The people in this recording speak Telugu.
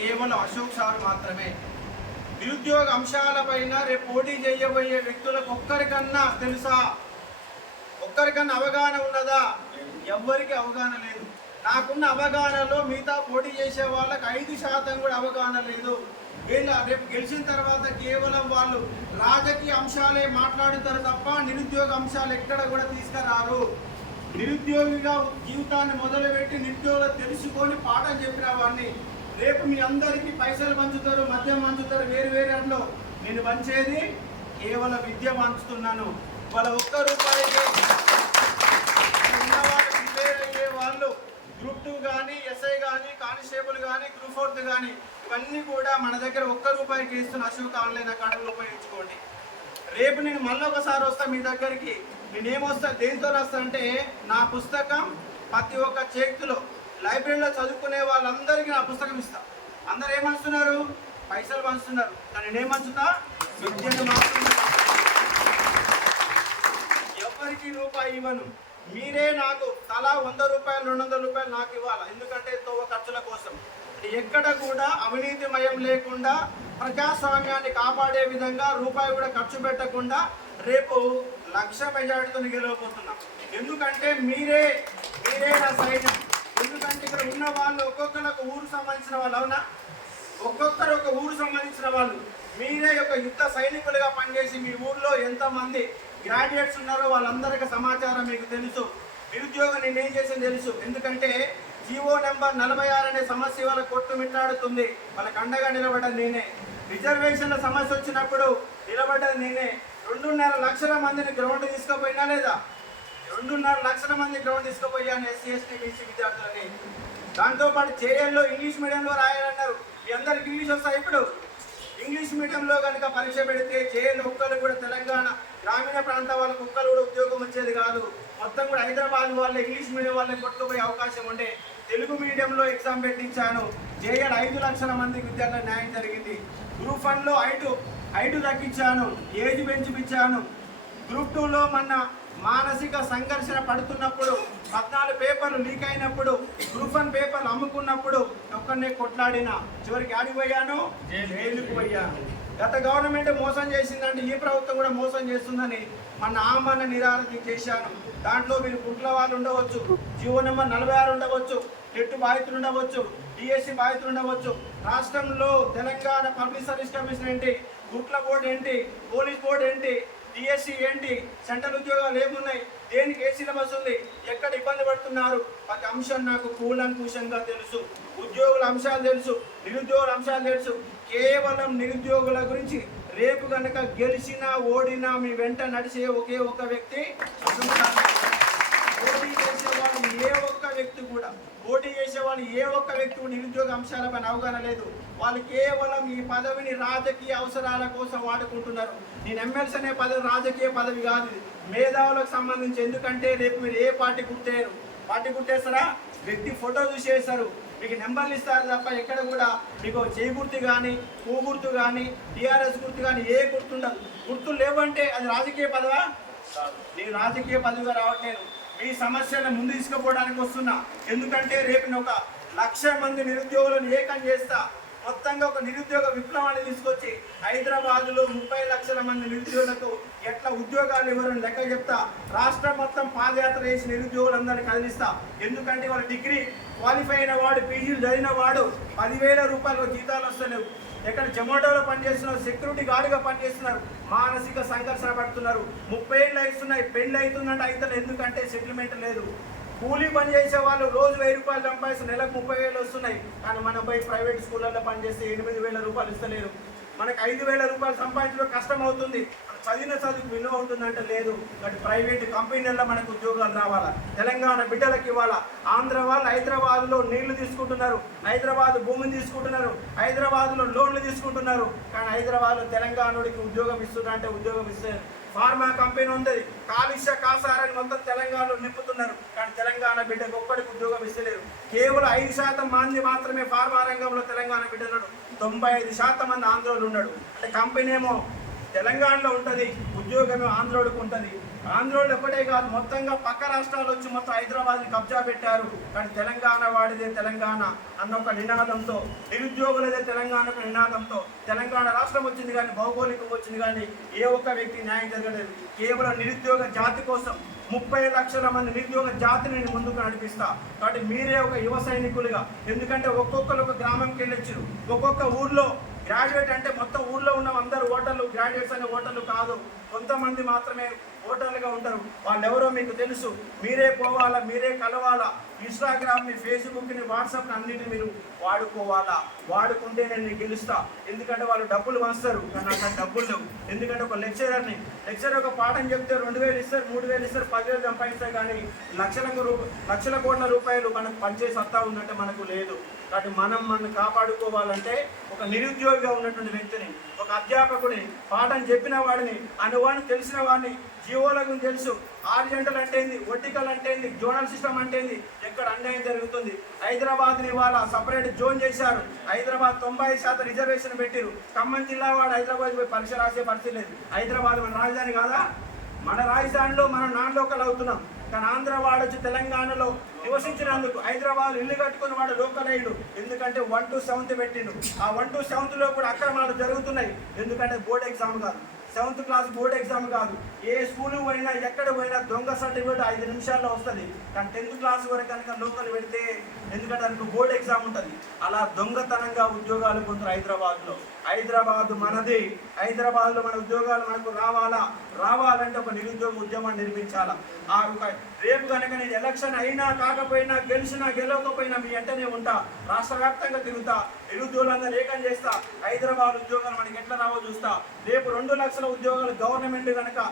కేవలం అశోక్ సార్ మాత్రమే. నిరుద్యోగ అంశాలపైన రేపు పోటీ చేయబోయే వ్యక్తులకు ఒక్కరికన్నా తెలుసా? ఒక్కరికన్నా అవగాహన ఉన్నదా? ఎవ్వరికి అవగాహన లేదు. నాకున్న అవగాహనలో మిగతా పోటీ చేసే వాళ్ళకి ఐదు శాతం కూడా అవగాహన లేదు. వీళ్ళ రేపు గెలిచిన తర్వాత కేవలం వాళ్ళు రాజకీయ అంశాలే మాట్లాడుతారు తప్ప నిరుద్యోగ అంశాలు ఎక్కడ కూడా తీసుకురారు. నిరుద్యోగిగా జీవితాన్ని మొదలుపెట్టి నిరుద్యోగులు తెలుసుకొని పాఠం చెప్పిన వాడిని రేపు మీ అందరికీ పైసలు పంచుతారు మద్యం పంచుతారు వేరు వేరే అంట్లో నేను పంచేది కేవలం విద్య పంచుతున్నాను. వాళ్ళ ఒక్క రూపాయికి ఉన్నవాళ్ళు ప్రిపేర్ అయ్యే వాళ్ళు గ్రూప్ టూ కానీ ఎస్ఐ కానీ కానిస్టేబుల్ కానీ గ్రూప్ ఫోర్త్ కానీ ఇవన్నీ కూడా మన దగ్గర ఒక్క రూపాయికి ఇస్తున్న అశోక్ ఆన్లైన్ అకాడమీలో ఉపయోగించుకోండి. రేపు నేను మళ్ళీ ఒకసారి వస్తాను మీ దగ్గరికి. నేనేమొస్తా దేనితో వస్తా అంటే నా పుస్తకం ప్రతి ఒక్క చేతిలో లైబ్రరీలో చదువుకునే వాళ్ళందరికీ నా పుస్తకం ఇస్తా. అందరు ఏమంటున్నారు పైసలు పంచుతున్నారు. కానీ నేనేమంచుతా విద్యను ఎవరికి రూపాయి ఇవ్వను? మీరే నాకు తలా వంద రూపాయలు రెండు వందల రూపాయలు నాకు ఇవ్వాలి? ఎందుకంటే తోవ ఖర్చుల కోసం. ఎక్కడ కూడా అవినీతిమయం లేకుండా ప్రజాస్వామ్యాన్ని కాపాడే విధంగా రూపాయి కూడా ఖర్చు పెట్టకుండా రేపు లక్ష మెజార్టీతో గెలవబోతున్నాం ఎందుకంటే మీరే మీరే నా సైన్యం. ఎందుకంటే ఇక్కడ ఉన్న వాళ్ళు ఒక్కొక్కరికి ఊరు సంబంధించిన వాళ్ళు అవునా? ఒక్కొక్కరు ఒక ఊరు సంబంధించిన వాళ్ళు. మీరే ఒక యుద్ధ సైనికులుగా పనిచేసి మీ ఊర్లో ఎంతమంది గ్రాడ్యుయేట్స్ ఉన్నారో వాళ్ళందరికీ సమాచారం మీకు తెలుసు. నిరుద్యోగం నేనేం చేసింది తెలుసు. ఎందుకంటే జీవో నెంబర్ నలభై ఆరు అనే సమస్య వాళ్ళ కొట్టు మిట్టాడుతుంది. వాళ్ళకి అండగా నిలబడ్డది నేనే. రిజర్వేషన్ల సమస్య వచ్చినప్పుడు నిలబడ్డది నేనే. రెండున్నర లక్షల మందిని గ్రౌండ్ తీసుకుపోయినా లేదా? రెండున్నర లక్షల మంది గ్రౌండ్ తీసుకుపోయాను ఎస్సీ ఎస్టీ బీసీ విద్యార్థులని దాంతోపాటు పాటు ఇంగ్లీష్ మీడియంలో రాయాలన్నారు. మీ అందరికి ఇంగ్లీష్ వస్తాయి ఇప్పుడు? ఇంగ్లీష్ మీడియంలో కనుక పరీక్ష పెడితే జేఎల్ ఒక్కరు కూడా తెలంగాణ గ్రామీణ ప్రాంత వాళ్ళకు ఒక్కరు కూడా ఉద్యోగం వచ్చేది కాదు. మొత్తం కూడా హైదరాబాద్ వాళ్ళు ఇంగ్లీష్ మీడియం వాళ్ళని కొట్టుకుపోయే అవకాశం ఉండే. తెలుగు మీడియంలో ఎగ్జామ్ పెట్టించాను. జేఎల్ ఐదు లక్షల మంది విద్యార్థులకు న్యాయం జరిగింది. గ్రూప్ వన్లో ఐటు ఐటు తగ్గించాను ఏజ్ పెంచిపించాను గ్రూప్ టూలో మన మానసిక సంఘర్షణ పడుతున్నప్పుడు పద్నాలుగు పేపర్లు లీక్ అయినప్పుడు గ్రూప్ వన్ పేపర్లు అమ్ముకున్నప్పుడు ఒక్కనే కొట్లాడిన. చివరికి ఆడిపోయాను జైలుకు పోయాను గత గవర్నమెంట్ మోసం చేసిందంటే ఈ ప్రభుత్వం కూడా మోసం చేస్తుందని మన ఆమన్న నిరారతి చేశాను. దాంట్లో మీరు గుట్ల వాళ్ళు ఉండవచ్చు జీవో నెంబర్ నలభై ఆరు ఉండవచ్చు టెట్టు బాధితులు ఉండవచ్చు డిఎస్సి బాధితులు ఉండవచ్చు. రాష్ట్రంలో తెలంగాణ పబ్లిక్ సర్వీస్ కమిషన్ ఏంటి గుట్ల బోర్డు ఏంటి పోలీస్ బోర్డు ఏంటి డిఎస్సి ఏంటి సెంట్రల్ ఉద్యోగాలు ఏమున్నాయి? దేనికి ఏ సిలబస్ ఉంది? ఎక్కడ ఇబ్బంది పడుతున్నారు? ప్రతి అంశం నాకు కూలంకుషంగా తెలుసు. ఉద్యోగుల అంశాలు తెలుసు నిరుద్యోగుల అంశాలు తెలుసు. కేవలం నిరుద్యోగుల గురించి రేపు కనుక గెలిచినా ఓడినా మీ వెంట నడిచే ఒకే ఒక వ్యక్తి పోటీ చేసే వాళ్ళు ఏ ఒక్క వ్యక్తి కూడా పోటీ చేసే వాళ్ళు ఏ ఒక్క వ్యక్తి కూడా నిరుద్యోగ అంశాలపై అవగాహన లేదు. వాళ్ళు కేవలం ఈ పదవిని రాజకీయ అవసరాల కోసం వాడుకుంటున్నారు. నేను ఎమ్మెల్సీ అనే పదవి రాజకీయ పదవి కాదు మేధావులకు సంబంధించి ఎందుకంటే రేపు మీరు ఏ పార్టీ గుర్తేయరు? పార్టీ గుర్తేస్తారా? వ్యక్తి ఫోటో చూసేస్తారు. మీకు నెంబర్లు ఇస్తారు తప్ప ఎక్కడ కూడా మీకు చేయి గుర్తు కానీ పూ గుర్తు కానీ టీఆర్ఎస్ గుర్తు కానీ ఏ గుర్తుండదు. గుర్తులు లేవంటే అది రాజకీయ పదవా? నేను రాజకీయ పదవిగా రావట్లేదు. మీ సమస్యలను ముందు తీసుకుపోవడానికి వస్తున్నా. ఎందుకంటే రేపు ఒక లక్ష మంది నిరుద్యోగులను ఏకం చేస్తా. మొత్తంగా ఒక నిరుద్యోగ విప్లవాన్ని తీసుకొచ్చి హైదరాబాద్లో ముప్పై లక్షల మంది నిరుద్యోగులకు ఎట్లా ఉద్యోగాలు ఇవ్వరని లెక్క చెప్తా. రాష్ట్రం మొత్తం పాదయాత్ర చేసి నిరుద్యోగులందరినీ కదిలిస్తా. ఎందుకంటే వాళ్ళ డిగ్రీ క్వాలిఫై అయిన వాడు పీజీలు చదివిన వాడు పదివేల రూపాయల జీతాలు వస్తలేవు. ఎక్కడ జొమాటోలో పనిచేస్తున్నారు సెక్యూరిటీ గార్డుగా పనిచేస్తున్నారు మానసిక సంఘర్షణ పడుతున్నారు. ముప్పై ఏళ్ళు అవుతున్నాయి పెళ్ళి అవుతుందంటే అవుతుంది ఎందుకంటే సెటిల్మెంట్ లేదు. కూలీ పని చేసే వాళ్ళు రోజు వెయ్యి రూపాయలు సంపాదిస్తే నెలకు ముప్పై వేలు వస్తున్నాయి. కానీ మనం పోయి ప్రైవేట్ స్కూళ్ళల్లో పనిచేస్తే ఎనిమిది వేల రూపాయలు ఇస్తలేరు. మనకు ఐదు వేల రూపాయలు సంపాదించడం కష్టం అవుతుంది. చదివిన చదువుకు విలువ ఉంటుందంటే లేదు. బట్ ప్రైవేట్ కంపెనీల్లో మనకు ఉద్యోగాలు రావాలా? తెలంగాణ బిడ్డలకు ఇవ్వాలా? ఆంధ్ర వాళ్ళు హైదరాబాద్లో నీళ్ళు తీసుకుంటున్నారు. హైదరాబాద్ భూమిని తీసుకుంటున్నారు. హైదరాబాద్లో లోన్లు తీసుకుంటున్నారు. కానీ హైదరాబాద్లో తెలంగాణకి ఉద్యోగం ఇస్తున్నారంటే ఉద్యోగం ఇస్తే ఫార్మా కంపెనీ ఉంది. కాలుష్య కాసారని మొత్తం తెలంగాణలో నింపుతున్నారు. కానీ తెలంగాణ బిడ్డకు ఒక్కడికి ఉద్యోగం ఇస్తలేరు. కేవలం ఐదు శాతం మంది మాత్రమే ఫార్మా రంగంలో తెలంగాణ బిడ్డ ఉన్నాడు తొంభై ఐదు శాతం మంది ఆంధ్రోలు ఉన్నాడు. అంటే కంపెనీ ఏమో తెలంగాణలో ఉంటుంది ఉద్యోగం ఆంధ్రోడికి ఉంటుంది. ఆంధ్రోళ్ళు ఒకటే కాదు మొత్తంగా పక్క రాష్ట్రాలు వచ్చి మొత్తం హైదరాబాద్ని కబ్జా పెట్టారు. కానీ తెలంగాణ వాడిదే తెలంగాణ అన్న ఒక నినాదంతో నిరుద్యోగులదే తెలంగాణ ఒక నినాదంతో తెలంగాణ రాష్ట్రం వచ్చింది కానీ భౌగోళికం వచ్చింది కానీ ఏ ఒక్క వ్యక్తి న్యాయం జరగలేదు. కేవలం నిరుద్యోగ జాతి కోసం ముప్పై లక్షల మంది నిరుద్యోగ జాతిని నేను ముందుకు నడిపిస్తా. కాబట్టి మీరే ఒక యువ సైనికులుగా ఎందుకంటే ఒక్కొక్కరు ఒక గ్రామంకి వెళ్ళొచ్చు ఒక్కొక్క ఊర్లో గ్రాడ్యుయేట్ అంటే మొత్తం ఊళ్ళో ఉన్న అందరు ఓటర్లు గ్రాడ్యుయేట్స్ అనే ఓటర్లు కాదు. కొంతమంది మాత్రమే ఓటర్లుగా ఉంటారు. వాళ్ళెవరో మీకు తెలుసు. మీరే పోవాలా మీరే కలవాలా. ఇన్స్టాగ్రామ్ని ఫేస్బుక్ని వాట్సాప్ని అన్నిటిని మీరు వాడుకోవాలా. వాడుకుంటే నేను గెలుస్తా. ఎందుకంటే వాళ్ళు డబ్బులు వస్తారు కానీ నాకు డబ్బులు లేవు. ఎందుకంటే ఒక లెక్చరర్ని లెక్చరర్ ఒక పాఠం చెప్తే రెండు వేలు ఇస్తారు మూడు వేలు ఇస్తారు పదివేలు సంపాదిస్తారు కానీ లక్షల రూ- లక్షల కోట్ల రూపాయలు మనకు పంచే సత్తా ఉందంటే మనకు లేదు. కాబట్టి మనం మనం కాపాడుకోవాలంటే ఒక నిరుద్యోగిగా ఉన్నటువంటి వ్యక్తిని ఒక అధ్యాపకుడిని పాఠం చెప్పిన వాడిని అనువాడిని తెలిసిన వాడిని జీవోలకు తెలుసు. ఆర్జెంటల్ అంటే ఏంది? ఒటికల్ అంటే ఏంది? జోనల్ సిస్టమ్ అంటే ఏంది? ఎక్కడ అన్యాయం జరుగుతుంది? హైదరాబాద్ ఇవాళ సపరేట్ జోన్ చేశారు. హైదరాబాద్ తొంభై శాతం రిజర్వేషన్ పెట్టారు. ఖమ్మం జిల్లా వాడు హైదరాబాద్ పోయి పరీక్ష రాసే పరిస్థితి లేదు. హైదరాబాద్ మన రాజధాని కాదా? మన రాజధానిలో మనం నాన్ లోకల్ అవుతున్నాం. కానీ ఆంధ్ర వాడు వచ్చి తెలంగాణలో నివసించినందుకు హైదరాబాద్ ఇల్లు కట్టుకుని వాడు లోకల్ అయ్యాడు. ఎందుకంటే వన్ టు సెవెంత్ పెట్టిండు. ఆ వన్ టు సెవెంత్లో కూడా అక్రమాలు జరుగుతున్నాయి. ఎందుకంటే బోర్డ్ ఎగ్జామ్ కాదు. సెవెంత్ క్లాస్ బోర్డ్ ఎగ్జామ్ కాదు. ఏ స్కూల్ పోయినా ఎక్కడ పోయినా దొంగ సర్టిఫికేట్ ఐదు నిమిషాల్లో వస్తుంది. కానీ టెన్త్ క్లాస్ వరకు కనుక లోకల్ పెడితే ఎందుకంటే దానికి బోర్డ్ ఎగ్జామ్ ఉంటుంది. అలా దొంగతనంగా ఉద్యోగాలు పొందుతారు హైదరాబాద్లో. హైదరాబాద్ మనది. హైదరాబాద్లో మన ఉద్యోగాలు మనకు రావాలా? రావాలంటే ఒక నిరుద్యోగ ఉద్యమాన్ని నిర్మించాలా? ఆ ఒక రేపు కనుక నేను ఎలక్షన్ అయినా కాకపోయినా గెలిచినా గెలవకపోయినా మీ వెంటనే ఉంటా. రాష్ట్ర వ్యాప్తంగా తిరుగుతా. నిరుద్యోగులందరూ ఏకం చేస్తా. హైదరాబాద్ ఉద్యోగాలు మనకి ఎట్లా రావో చూస్తా. రేపు రెండు లక్షల ఉద్యోగాలు గవర్నమెంట్ కనుక